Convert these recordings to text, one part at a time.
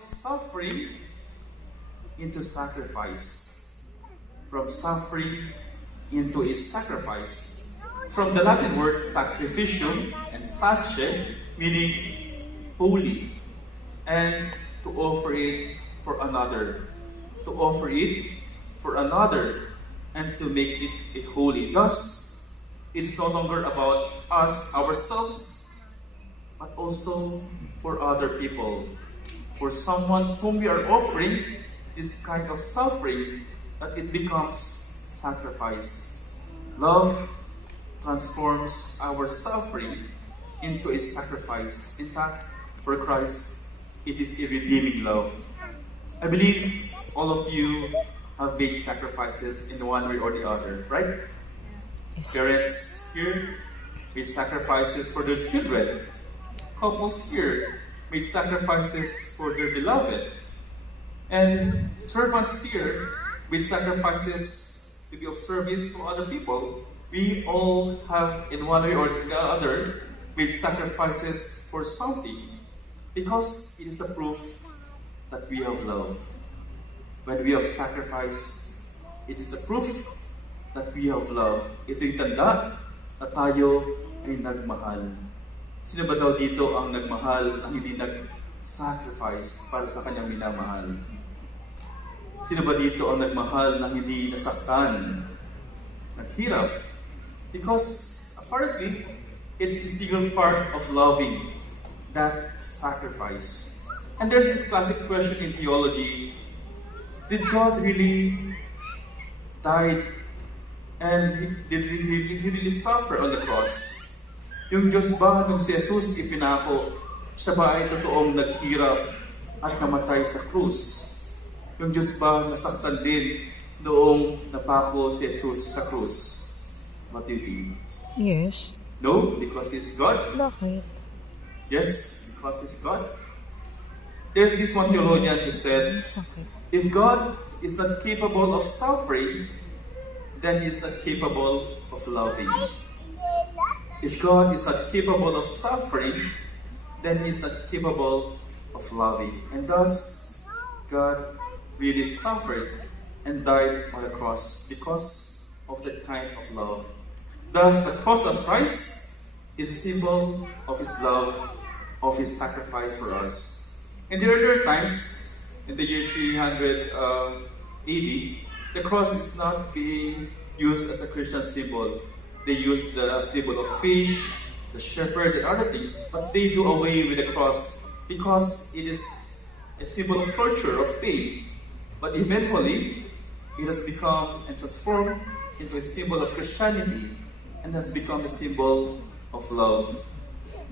suffering into sacrifice. From suffering into a sacrifice. From the Latin word sacrificium and sace, meaning holy, and to offer it for another. To offer it for another and to make it a holy. Thus, it's no longer about us, ourselves, but also for other people. For someone whom we are offering this kind of suffering, that it becomes sacrifice. Love transforms our suffering into a sacrifice. In fact, for Christ, it is a redeeming love. I believe all of you have made sacrifices in one way or the other, right? Yes. Parents here made sacrifices for their children. Couples here made sacrifices for their beloved. And servants here made sacrifices to be of service to other people. We all have, in one way or the other, made sacrifices for something because it is a proof that we have love. When we have sacrifice, it is a proof that we have love. Ito'y tanda na tayo ay nagmahal. Sino ba daw dito ang nagmahal na hindi nag-sacrifice para sa kanyang minamahal? Sino ba dito ang nagmahal na hindi nasaktan, naghirap? Because apparently, it's an integral part of loving, that sacrifice. And there's this classic question in theology: did God really die and did he really suffer on the cross? Yung Diyos ba, nung si Jesus ipinako, siya ba ay totoong naghirap at namatay sa krus? Yung Diyos ba nasaktan din noong napako si Jesus sa krus? What do you think? Yes. No, because He's God. Bakit? Yes, because He's God. There's this one theologian who said, Sakit. if God is not capable of suffering, then He is not capable of loving. If God is not capable of suffering, then He is not capable of loving. And thus, God really suffered and died on the cross because of that kind of love. Thus, the cross of Christ is a symbol of His love, of His sacrifice for us. In the earlier times, in the year 300 AD, the cross is not being used as a Christian symbol. They use the symbol of fish, the shepherd, and other things, but they do away with the cross because it is a symbol of torture, of pain. But eventually, it has become and transformed into a symbol of Christianity and has become a symbol of love.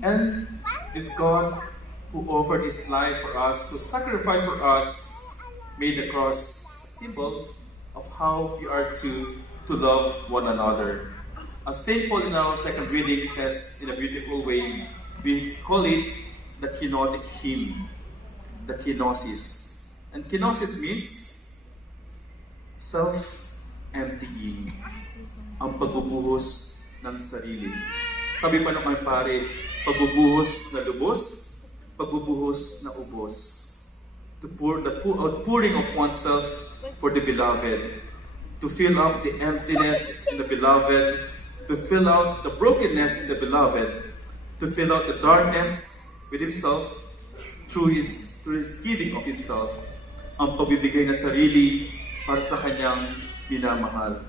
And this God who offered His life for us, who sacrificed for us, made the cross a symbol of how we are to love one another. As St. Paul in our second reading says in a beautiful way, we call it the kenotic hymn, the kenosis. And kenosis means self-emptying, ang pagbubuhos ng sarili. Sabi pa ng pare, pagbubuhos na lubos, pagbubuhos na ubos. To pour the outpouring of oneself for the beloved, to fill up the emptiness in the beloved, to fill out the brokenness in the beloved, to fill out the darkness with Himself through His giving of Himself, ang pagbibigay ng sarili para sa Kanyang minamahal.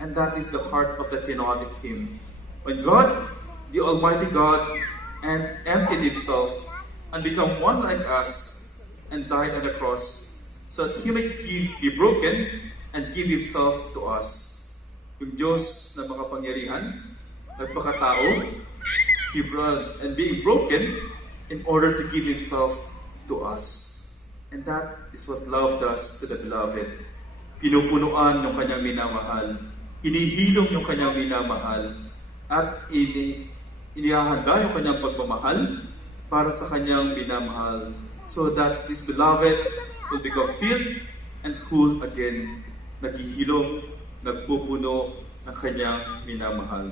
And that is the heart of the kenotic hymn. When God, the Almighty God, emptied Himself and become one like us and died on the cross so that He might be broken and give Himself to us. Yung Diyos na makapangyarihan, nagpakatao, and being broken in order to give Himself to us. And that is what love does to the beloved. Pinupunuan yung Kanyang minamahal, hinihilom yung Kanyang minamahal, at inihahanda yung Kanyang pagmamahal para sa Kanyang minamahal, so that His beloved will become filled and whole again, naghihilom, nagpupuno ng Kanyang minamahal.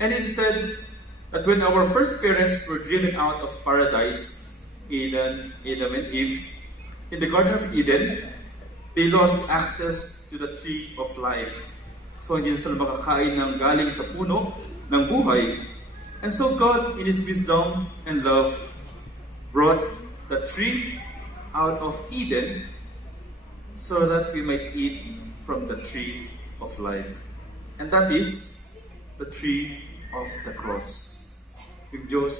And it is said that when our first parents were driven out of paradise, Adam and Eve, In the Garden of Eden, they lost access to the tree of life. So hindi na sila makakain ng galing sa puno ng buhay. And so God, in His wisdom and love, brought the tree out of Eden so that we might eat from the tree of life. And that is the tree of the cross. Yung Diyos,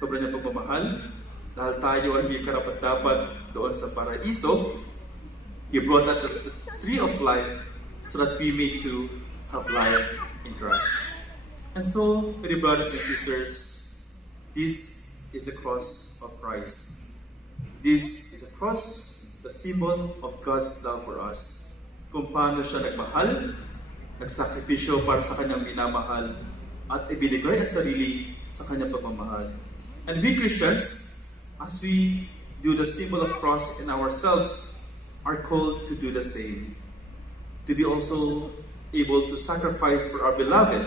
sobrang niyang pagmamahal, dahil tayo ay hindi karapat-dapat doon sa paraiso, He brought out the tree of life so that we may too have life in Christ. And so, dear brothers and sisters, this is the cross of Christ. This is a cross, the symbol of God's love for us. Kung paano siya nagmahal, nagsakripisyo para sa kanyang minamahal, at ibinigay ang sarili sa kanyang pagmamahal. And we Christians, as we do the symbol of cross in ourselves, are called to do the same. To be also able to sacrifice for our beloved,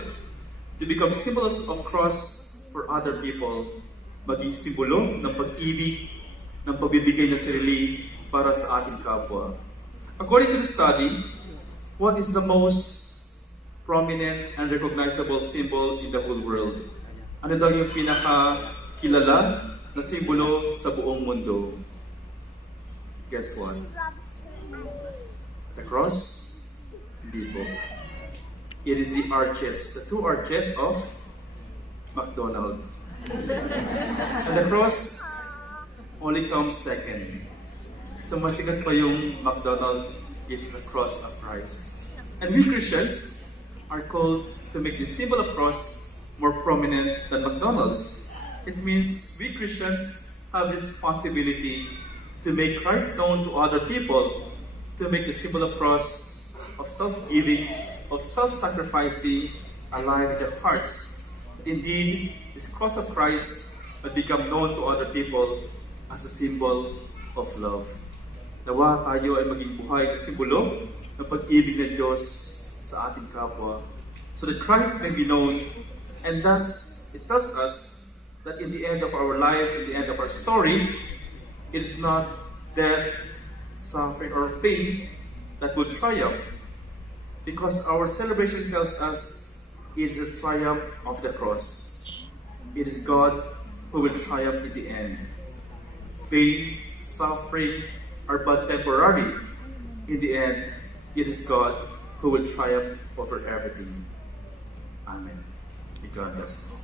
to become symbols of cross for other people, maging simbolo ng pag-ibig, ng pagbibigay ng sarili para sa ating kapwa. According to the study, what is the most prominent and recognizable symbol in the whole world? Ano daw yung pinaka-kilala na simbolo sa buong mundo? Guess what? The cross? Hindi po. It is the arches, the two arches of McDonald's. And the cross only comes second. So masikat pa yung McDonald's is the cross of Christ. And we Christians are called to make the symbol of cross more prominent than McDonald's. It means we Christians have this possibility to make Christ known to other people, to make the symbol of cross, of self-giving, of self-sacrificing alive in their hearts. Indeed, this cross of Christ will become known to other people as a symbol of love. Nawa tayo ay maging buhay na simbolo ng pag-ibig ng Diyos sa ating kapwa, so that Christ may be known, and thus it tells us that in the end of our life, in the end of our story, it is not death, suffering, or pain that will triumph, because our celebration tells us it is the triumph of the cross. It is God who will triumph in the end. Pain, suffering are but temporary. In the end, it is God who will triumph over everything. Amen. May God bless us all.